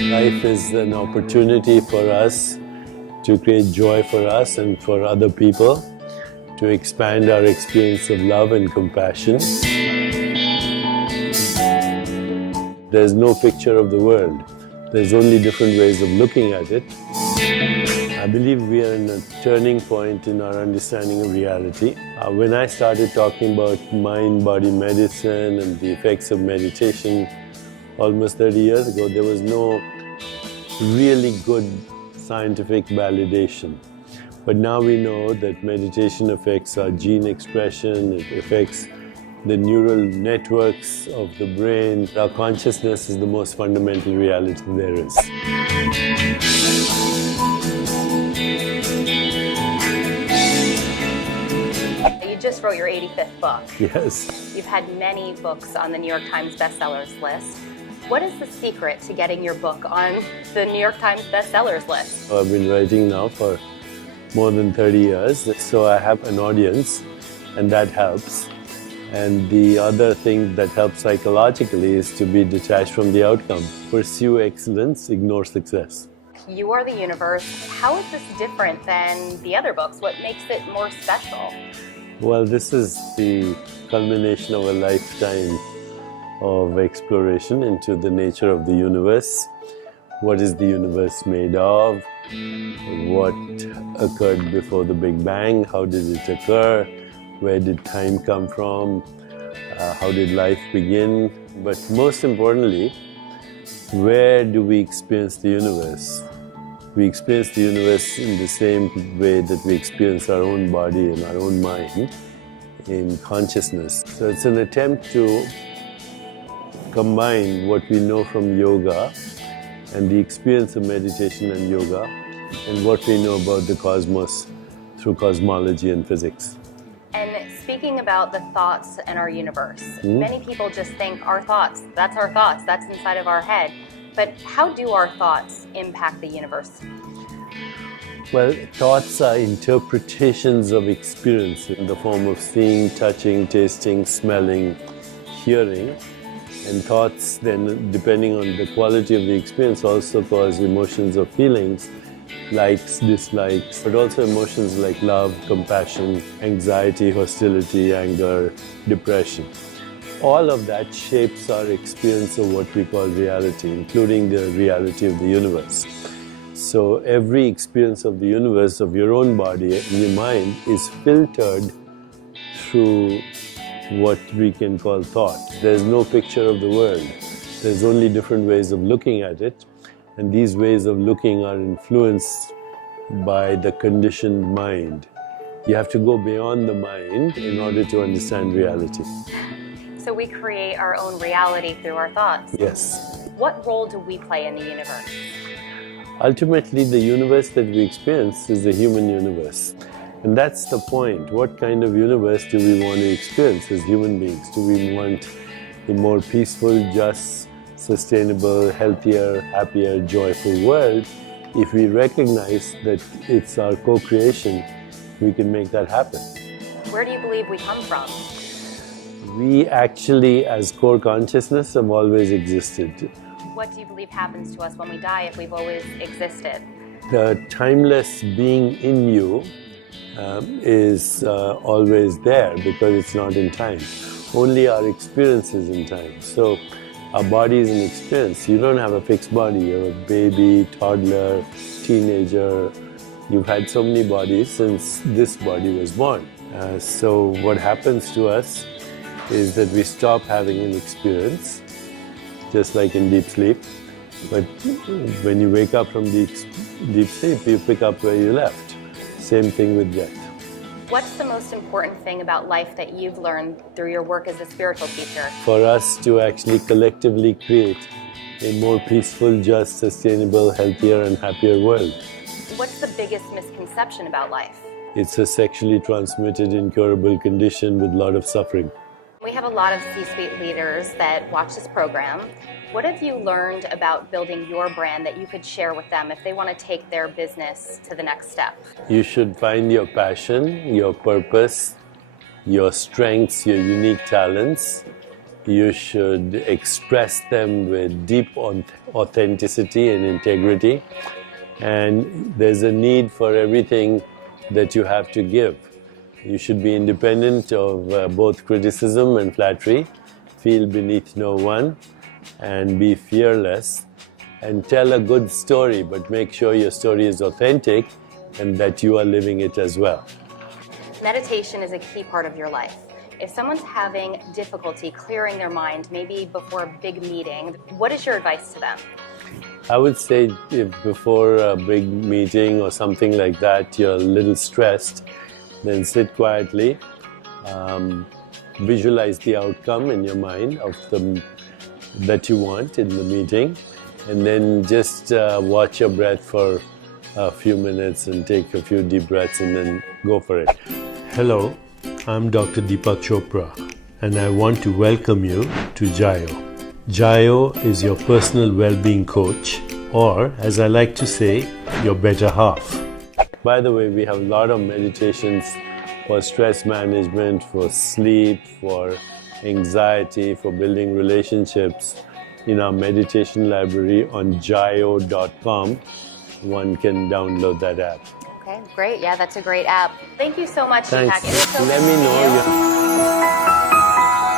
Life is an opportunity for us to create joy for us and for other people, to expand our experience of love and compassion. There's no picture of the world. There's only different ways of looking at it. I believe we are in a turning point in our understanding of reality. When I started talking about mind-body medicine and the effects of meditation almost 30 years ago, there was no really good scientific validation. But now we know that meditation affects our gene expression, it affects the neural networks of the brain. Our consciousness is the most fundamental reality there is. You just wrote your 85th book. Yes. You've had many books on the New York Times bestsellers list. What is the secret to getting your book on the New York Times bestsellers list? I've been writing now for more than 30 years, so I have an audience, and that helps. And the other thing that helps psychologically is to be detached from the outcome. Pursue excellence, ignore success. You Are the Universe. How is this different than the other books? What makes it more special? Well, this is the culmination of a lifetime of exploration into the nature of the universe. What is the universe made of? What occurred before the Big Bang? How did it occur? Where did time come from? How did life begin? But most importantly, where do we experience the universe? We experience the universe in the same way that we experience our own body and our own mind, in consciousness. So it's an attempt to combine what we know from yoga and the experience of meditation and yoga and what we know about the cosmos through cosmology and physics. And speaking about the thoughts and our universe, many people just think our thoughts, that's inside of our head. But how do our thoughts impact the universe? Well, thoughts are interpretations of experience in the form of seeing, touching, tasting, smelling, hearing. And thoughts then, depending on the quality of the experience, also cause emotions or feelings, likes, dislikes, but also emotions like love, compassion, anxiety, hostility, anger, depression. All of that shapes our experience of what we call reality, including the reality of the universe. So every experience of the universe, of your own body and your mind, is filtered through what we can call thought. There's no picture of the world. There's only different ways of looking at it. And these ways of looking are influenced by the conditioned mind. You have to go beyond the mind in order to understand reality. So we create our own reality through our thoughts. Yes. What role do we play in the universe? Ultimately, the universe that we experience is the human universe. And that's the point. What kind of universe do we want to experience as human beings? Do we want a more peaceful, just, sustainable, healthier, happier, joyful world? If we recognize that it's our co-creation, we can make that happen. Where do you believe we come from? We actually, as core consciousness, have always existed. What do you believe happens to us when we die if we've always existed? The timeless being in you is always there because it's not in time. Only our experience is in time. So our body is an experience. You don't have a fixed body. You're a baby, toddler, teenager. You've had so many bodies since this body was born. So what happens to us is that we stop having an experience, just like in deep sleep. But when you wake up from deep sleep, you pick up where you left. Same thing with death. What's the most important thing about life that you've learned through your work as a spiritual teacher? For us to actually collectively create a more peaceful, just, sustainable, healthier and happier world. What's the biggest misconception about life? It's a sexually transmitted, incurable condition with a lot of suffering. We have a lot of C-suite leaders that watch this program. What have you learned about building your brand that you could share with them if they want to take their business to the next step? You should find your passion, your purpose, your strengths, your unique talents, You should express them with deep authenticity and integrity. And there's a need for everything that you have to give. You should be independent of both criticism and flattery, feel beneath no one, and be fearless. And tell a good story, but make sure your story is authentic and that you are living it as well. Meditation is a key part of your life. If someone's having difficulty clearing their mind, maybe before a big meeting, what is your advice to them? I would say if before a big meeting or something like that, you're a little stressed, then sit quietly, visualize the outcome in your mind of that you want in the meeting, and then just watch your breath for a few minutes and take a few deep breaths and then go for it. Hello, I'm Dr. Deepak Chopra, and I want to welcome you to Jayo. Jayo is your personal well-being coach, or as I like to say, your better half. By the way, we have a lot of meditations for stress management, for sleep, for anxiety, for building relationships in our meditation library on jayo.com. One can download that app. Okay, great. Yeah, that's a great app. Thank you so much, Thanks. Deepak. It is so Let good me to know. see you.